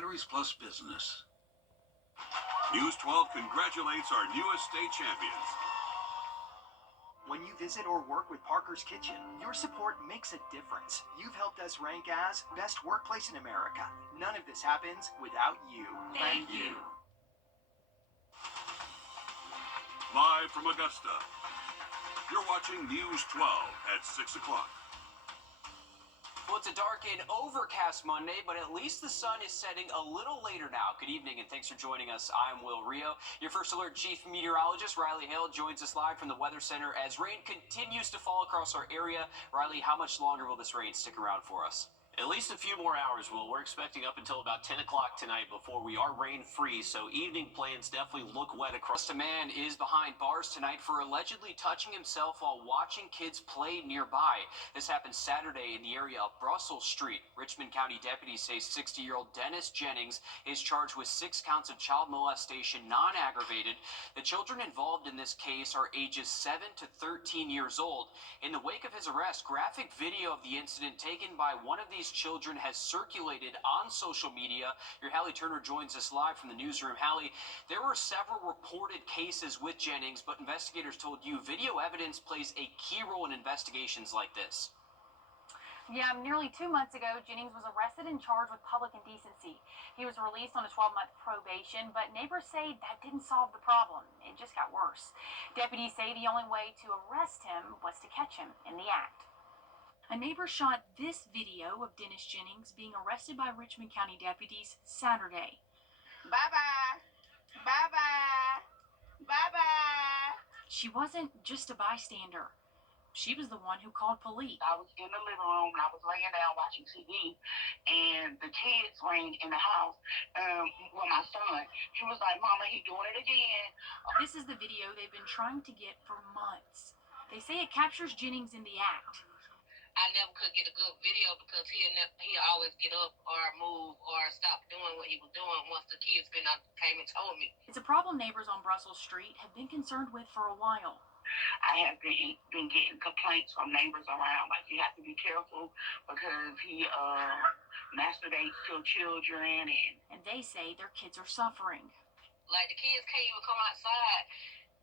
Batteries Plus Business. News 12 congratulates our newest state champions. When you visit or work with Parker's Kitchen, your support makes a difference. You've helped us rank as best workplace in America. None of this happens without you. Thank you. Live from Augusta, you're watching News 12 at 6 o'clock. Well, it's a dark and overcast Monday, but at least the sun is setting a little later now. Good evening, and thanks for joining us. I'm Wrdw. Your First Alert Chief Meteorologist, Riley Hale, joins us live from the Weather Center as rain continues to fall across our area. Riley, how much longer will this rain stick around for us? At least a few more hours, Will. We're expecting up until about 10 o'clock tonight before we are rain-free, so evening plans definitely look wet across. A man is behind bars tonight for allegedly touching himself while watching kids play nearby. This happened Saturday in the area of Brussels Street. Richmond County deputies say 60-year-old Dennis Jennings is charged with 6 counts of child molestation, non-aggravated. The children involved in this case are ages 7 to 13 years old. In the wake of his arrest, graphic video of the incident taken by one of these children has circulated on social media. Your Hallie Turner joins us live from the newsroom. Hallie, there were several reported cases with Jennings, but investigators told you video evidence plays a key role in investigations like this. Yeah, nearly 2 months ago, Jennings was arrested and charged with public indecency. He was released on a 12-month probation, but neighbors say that didn't solve the problem. It just got worse. Deputies say the only way to arrest him was to catch him in the act. A neighbor shot this video of Dennis Jennings being arrested by Richmond County deputies Saturday. Bye-bye. Bye-bye. Bye-bye. She wasn't just a bystander. She was the one who called police. I was in the living room and I was laying down watching TV, and the kids ran in the house. My son, he was like, "Mama, he doing it again." This is the video they've been trying to get for months. They say it captures Jennings in the act. I never could get a good video because he'll always get up or move or stop doing what he was doing once the kids came and told me. It's a problem neighbors on Brussels Street have been concerned with for a while. I have been getting complaints from neighbors around, like you have to be careful because he masturbates to children. And they say their kids are suffering. Like the kids can't even come outside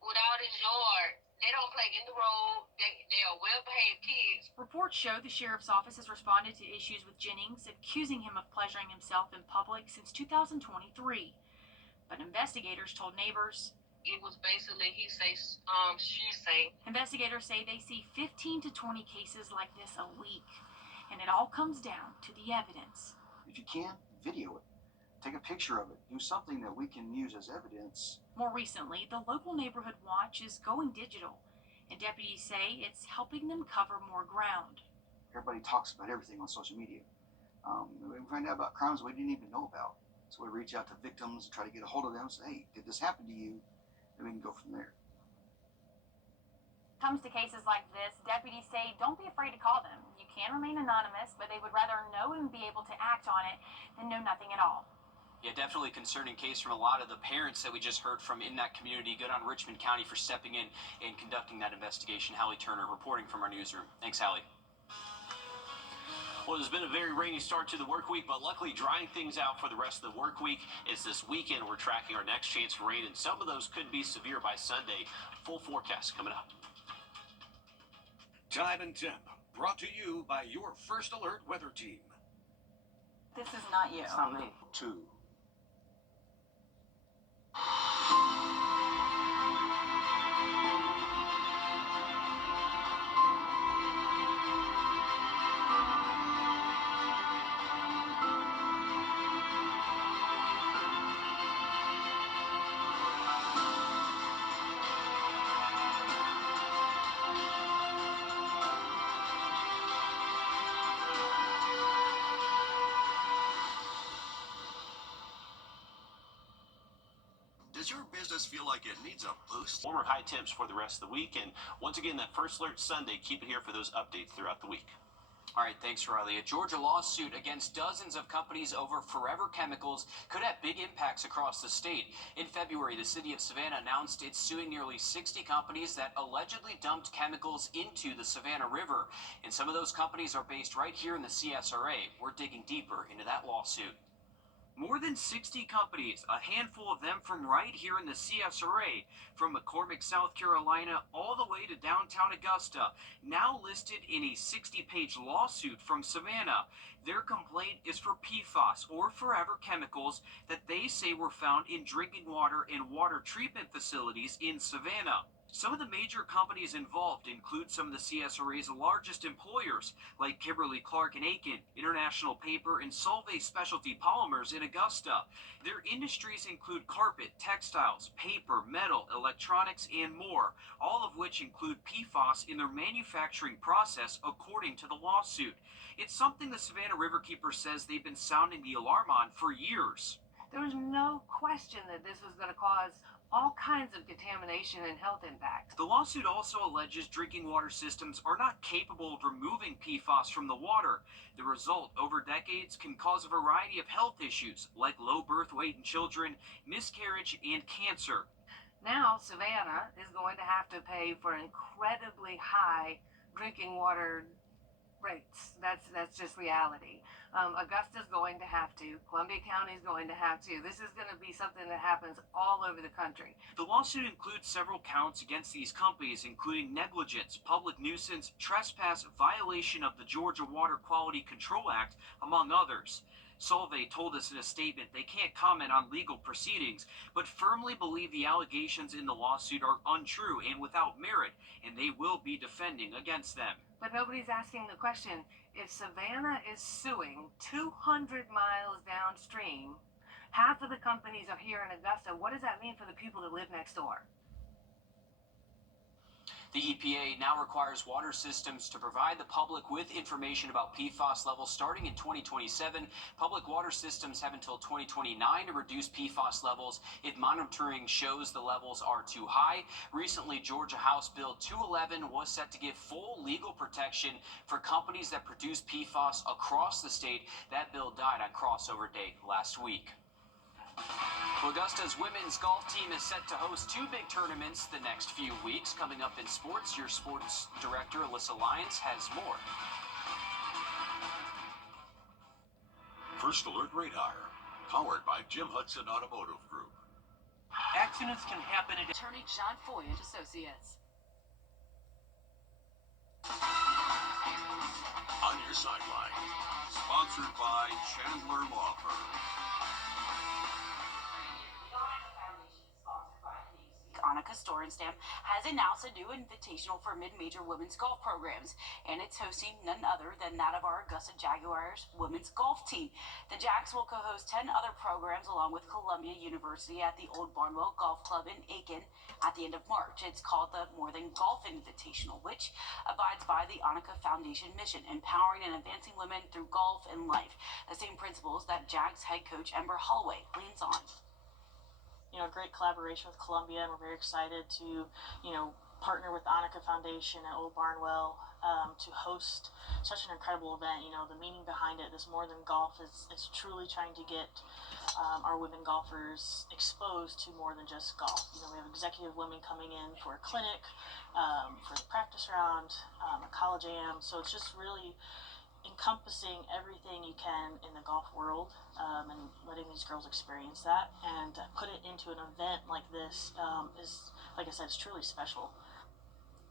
without his yard. They don't play in the road. They are well-behaved kids. Reports show the sheriff's office has responded to issues with Jennings, accusing him of pleasuring himself in public since 2023. But investigators told neighbors it was basically he say, she say. Investigators say they see 15 to 20 cases like this a week, and it all comes down to the evidence. If you can, video it. Take a picture of it. Do something that we can use as evidence. More recently, the local neighborhood watch is going digital, and deputies say it's helping them cover more ground. Everybody talks about everything on social media. We find out about crimes we didn't even know about. So we reach out to victims and try to get a hold of them and say, "Hey, did this happen to you?" And we can go from there. Comes to cases like this, deputies say don't be afraid to call them. You can remain anonymous, but they would rather know and be able to act on it than know nothing at all. Yeah, definitely a concerning case from a lot of the parents that we just heard from in that community. Good on Richmond County for stepping in and conducting that investigation. Hallie Turner reporting from our newsroom. Thanks, Hallie. Well, there's been a very rainy start to the work week, but luckily drying things out for the rest of the work week is this weekend. We're tracking our next chance for rain, and some of those could be severe by Sunday. Full forecast coming up. Time and temp, brought to you by your First Alert weather team. This is not you. It's not me. 2. Does your business feel like it needs a boost? Warmer high temps for the rest of the week, and once again, that First Alert Sunday, keep it here for those updates throughout the week. All right, thanks, Riley. A Georgia lawsuit against dozens of companies over forever chemicals could have big impacts across the state. In February, the city of Savannah announced it's suing nearly 60 companies that allegedly dumped chemicals into the Savannah River. And some of those companies are based right here in the CSRA. We're digging deeper into that lawsuit. More than 60 companies, a handful of them from right here in the CSRA, from McCormick, South Carolina, all the way to downtown Augusta, now listed in a 60-page lawsuit from Savannah. Their complaint is for PFAS, or forever chemicals, that they say were found in drinking water and water treatment facilities in Savannah. Some of the major companies involved include some of the CSRA's largest employers, like Kimberly-Clark and Aiken, International Paper, and Solvay Specialty Polymers in Augusta. Their industries include carpet, textiles, paper, metal, electronics, and more, all of which include PFAS in their manufacturing process, according to the lawsuit. It's something the Savannah Riverkeeper says they've been sounding the alarm on for years. There was no question that this was going to cause all kinds of contamination and health impacts. The lawsuit also alleges drinking water systems are not capable of removing PFAS from the water. The result, over decades, can cause a variety of health issues like low birth weight in children, miscarriage, and cancer. Now, Savannah is going to have to pay for incredibly high drinking water rates. That's just reality. Augusta's going to have to. Columbia County's going to have to. This is going to be something that happens all over the country. The lawsuit includes several counts against these companies, including negligence, public nuisance, trespass, violation of the Georgia Water Quality Control Act, among others. Solvay told us in a statement they can't comment on legal proceedings, but firmly believe the allegations in the lawsuit are untrue and without merit, and they will be defending against them. But nobody's asking the question, if Savannah is suing 200 miles downstream, half of the companies are here in Augusta, what does that mean for the people that live next door? The EPA now requires water systems to provide the public with information about PFAS levels starting in 2027. Public water systems have until 2029 to reduce PFAS levels if monitoring shows the levels are too high. Recently, Georgia House Bill 211 was set to give full legal protection for companies that produce PFAS across the state. That bill died on crossover day last week. Augusta's women's golf team is set to host two big tournaments the next few weeks. Coming up in sports, your sports director, Alyssa Lyons, has more. First Alert Radar, powered by Jim Hudson Automotive Group. Accidents can happen at Attorney John Foy and Associates. On Your Sideline, sponsored by Chandler Law Firm. Annika Storenstam has announced a new invitational for mid-major women's golf programs, and it's hosting none other than that of our Augusta Jaguars women's golf team. The Jacks will co-host 10 other programs along with Columbia University at the Old Barnwell Golf Club in Aiken at the end of March. It's called the More Than Golf Invitational, which abides by the Annika Foundation mission, empowering and advancing women through golf and life, the same principles that Jags head coach Ember Holloway leans on. Great collaboration with Columbia, and we're very excited to, partner with the Annika Foundation at Old Barnwell to host such an incredible event. The meaning behind it, this More Than Golf, is truly trying to get our women golfers exposed to more than just golf. We have executive women coming in for a clinic, for the practice round, a college am, so it's just really encompassing everything you can in the golf world, and letting these girls experience that, and put it into an event like this is, like I said, it's truly special.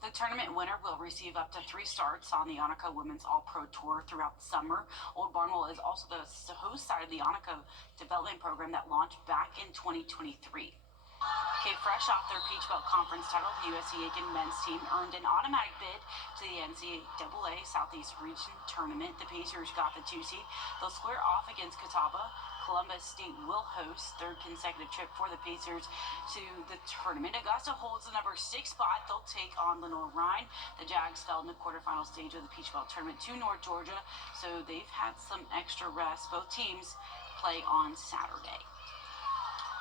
The tournament winner will receive up to 3 starts on the Annika Women's All-Pro Tour throughout the summer. Old Barnwell is also the host side of the Annika development program that launched back in 2023. Okay, fresh off their Peach Belt Conference title, the USC Aiken men's team earned an automatic bid to the NCAA Southeast Region Tournament. The Pacers got the 2 seed. They'll square off against Catawba. Columbus State will host third consecutive trip for the Pacers to the tournament. Augusta holds the number 6 spot. They'll take on Lenore-Rhine. The Jags fell in the quarterfinal stage of the Peach Belt Tournament to North Georgia, so they've had some extra rest. Both teams play on Saturday.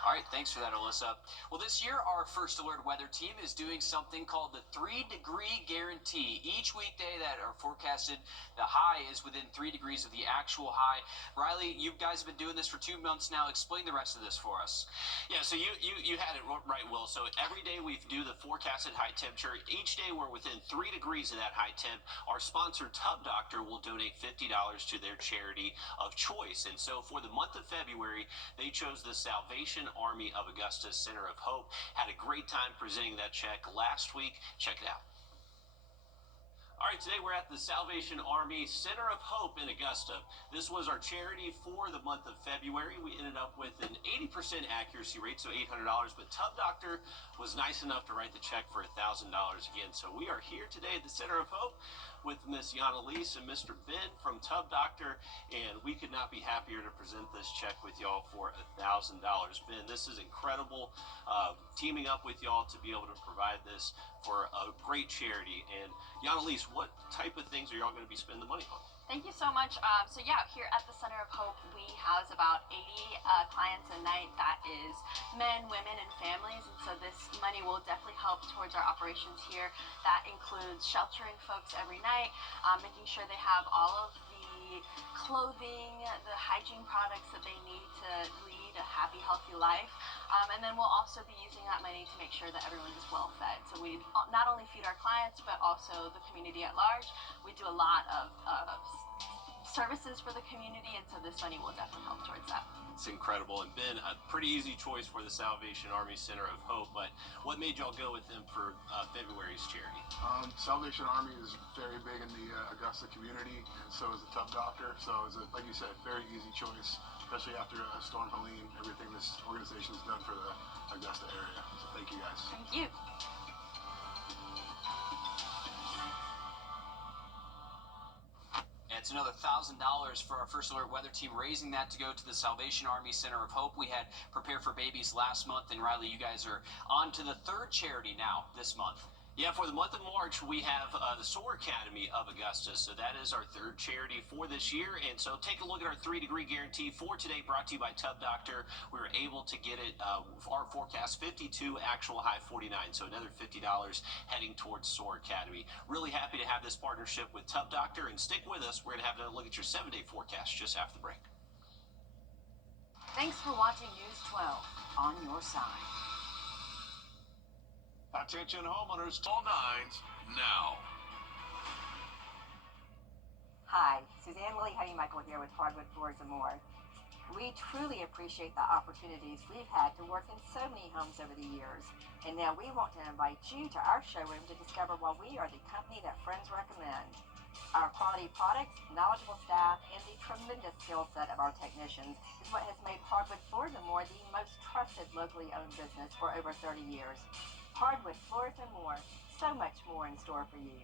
All right, thanks for that, Alyssa. Well, this year, our First Alert weather team is doing something called the 3-degree guarantee. Each weekday that are forecasted, the high is within 3 degrees of the actual high. Riley, you guys have been doing this for 2 months now. Explain the rest of this for us. Yeah, so you had it right, Will. So every day we do the forecasted high temperature. Each day we're within 3 degrees of that high temp. Our sponsor, Tub Doctor, will donate $50 to their charity of choice. And so for the month of February, they chose the Salvation Army of Augusta Center of Hope. Had a great time presenting that check last week. Check it out. All right, today we're at the Salvation Army Center of Hope in Augusta. This was our charity for the month of February. We ended up with an 80% accuracy rate, so $800, but Tub Doctor was nice enough to write the check for $1,000 again. So we are here today at the Center of Hope with Miss Yanalise and Mr. Ben from Tub Doctor, and we could not be happier to present this check with y'all for $1,000. Ben, this is incredible, teaming up with y'all to be able to provide this for a great charity. And Yanalise, what type of things are y'all going to be spending the money on? Thank you so much. Here at the Center of Hope, we house about 80 clients a night. That is men, women, and families. And so this money will definitely help towards our operations here. That includes sheltering folks every night, making sure they have all of the clothing, the hygiene products that they need to lead a happy, healthy life. And then we'll also be using that money to make sure that everyone is well fed. So we not only feed our clients, but also the community at large. We do a lot of services for the community, and so this money will definitely help towards that. It's incredible. And Ben, a pretty easy choice for the Salvation Army Center of Hope, but what made y'all go with them for February's charity? Salvation Army is very big in the Augusta community, and so is the Tub Doctor. So it's like you said, very easy choice, especially after Storm Helene, everything this organization has done for the Augusta area. So thank you guys. Thank you. It's another $1,000 for our First Alert weather team, raising that to go to the Salvation Army Center of Hope. We had Prepare for Babies last month, and Riley, you guys are on to the third charity now this month. Yeah, for the month of March, we have the SOAR Academy of Augusta. So that is our third charity for this year. And so take a look at our 3-degree guarantee for today, brought to you by Tub Doctor. We were able to get it, our forecast 52, actual high 49. So another $50 heading towards SOAR Academy. Really happy to have this partnership with Tub Doctor. And stick with us. We're going to have another look at your 7-day forecast just after the break. Thanks for watching News 12 on your side. Attention homeowners, all nines now. Hi, Suzanne Lily Honeymichael here with Hardwood Floors and More. We truly appreciate the opportunities we've had to work in so many homes over the years. And now we want to invite you to our showroom to discover why we are the company that friends recommend. Our quality products, knowledgeable staff, and the tremendous skill set of our technicians is what has made Hardwood Floors and More the most trusted locally owned business for over 30 years. Hardwood Floors and More, so much more in store for you.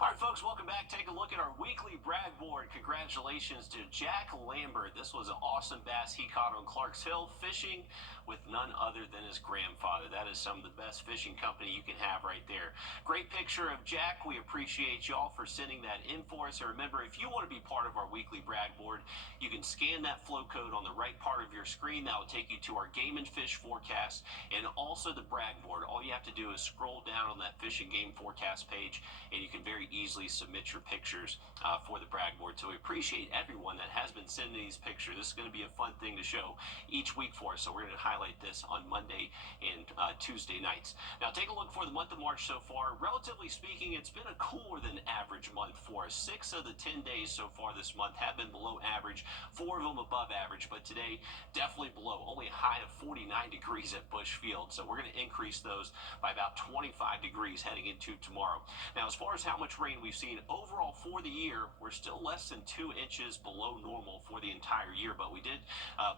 All right, folks, welcome back. Take a look at our weekly brag board. Congratulations to Jack Lambert. This was an awesome bass he caught on Clark's Hill, fishing with none other than his grandfather. That is some of the best fishing company you can have right there. Great picture of Jack. We appreciate y'all for sending that in for us. And remember, if you want to be part of our weekly brag board, you can scan that flow code on the right part of your screen. That will take you to our game and fish forecast and also the brag board. All you have to do is scroll down on that fish and game forecast page, and you can very easily submit your pictures for the brag board. So we appreciate everyone that has been sending these pictures. This is going to be a fun thing to show each week for us. So we're going to highlight this on Monday and Tuesday nights. Now take a look for the month of March so far. Relatively speaking, it's been a cooler than average month for us. 6 of the 10 days so far this month have been below average, 4 of them above average, but today definitely below. Only a high of 49 degrees at Bush Field. So we're going to increase those by about 25 degrees heading into tomorrow. Now, as far as how much rain we've seen overall for the year, we're still less than 2 inches below normal for the entire year, but we did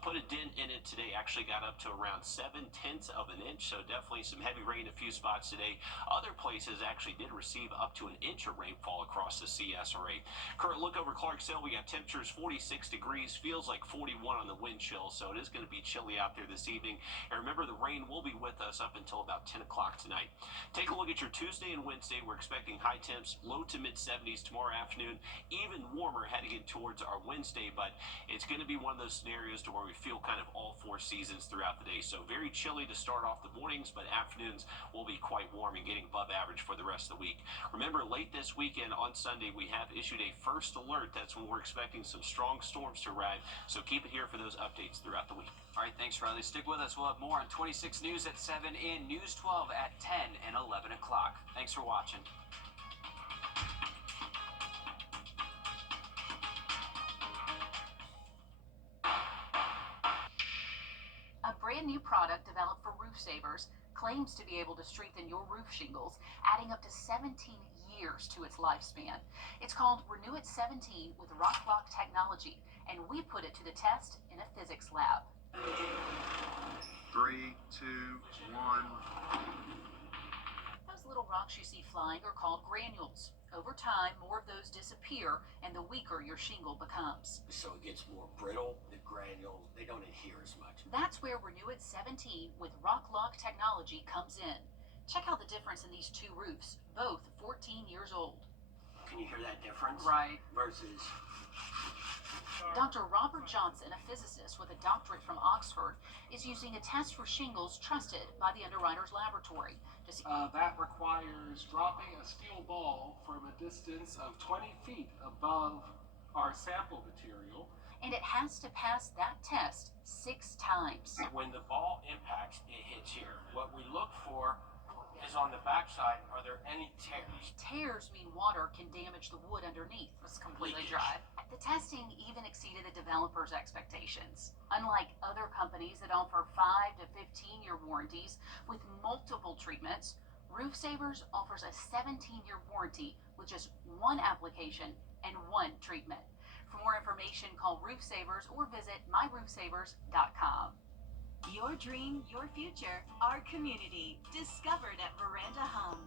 put a dent in it today. Actually got up to around 7/10 of an inch, so definitely some heavy rain in a few spots today. Other places actually did receive up to an inch of rainfall across the CSRA. Current look over Clark's Hill, we got temperatures 46 degrees, feels like 41 on the wind chill, so it is going to be chilly out there this evening. And remember, the rain will be with us up until about 10 o'clock tonight. Take a look at your Tuesday and Wednesday. We're expecting high temps, low to mid 70s days. Tomorrow afternoon, even warmer heading in towards our Wednesday, but it's going to be one of those scenarios to where we feel kind of all four seasons throughout the day. So very chilly to start off the mornings, but afternoons will be quite warm and getting above average for the rest of the week. Remember, late this weekend on Sunday, we have issued a first alert. That's when we're expecting some strong storms to arrive. So keep it here for those updates throughout the week. All right, thanks, Riley. Stick with us. We'll have more on 26 News at 7 and News 12 at 10 and 11 o'clock. Thanks for watching. A brand new product developed for roof savers claims to be able to strengthen your roof shingles, adding up to 17 years to its lifespan. It's called Renew It 17 with Rock technology, and we put it to the test in a physics lab. 3, 2, 1. Those little rocks you see flying are called granules. Over time, more of those disappear, and the weaker your shingle becomes. So it gets more brittle. The granules, they don't adhere as much. That's where Renew It 17 with Rock technology comes in. Check out the difference in these two roofs, both 14 years old. Can you hear that difference? Right. Versus Dr. Robert Johnson, a physicist with a doctorate from Oxford, is using a test for shingles trusted by the Underwriters Laboratory. That requires dropping a steel ball from a distance of 20 feet above our sample material. And it has to pass that test 6 times. when the ball impacts, it hits here. What we look for is on the backside, are there any tears? Tears mean water can damage the wood underneath. It's completely dry. The testing even exceeded the developers' expectations. Unlike other companies that offer 5 to 15-year warranties with multiple treatments, Roof Savers offers a 17-year warranty with just 1 application and 1 treatment. For more information, call Roof Savers or visit myroofsavers.com. Your dream, your future, our community. Discovered at Veranda Homes.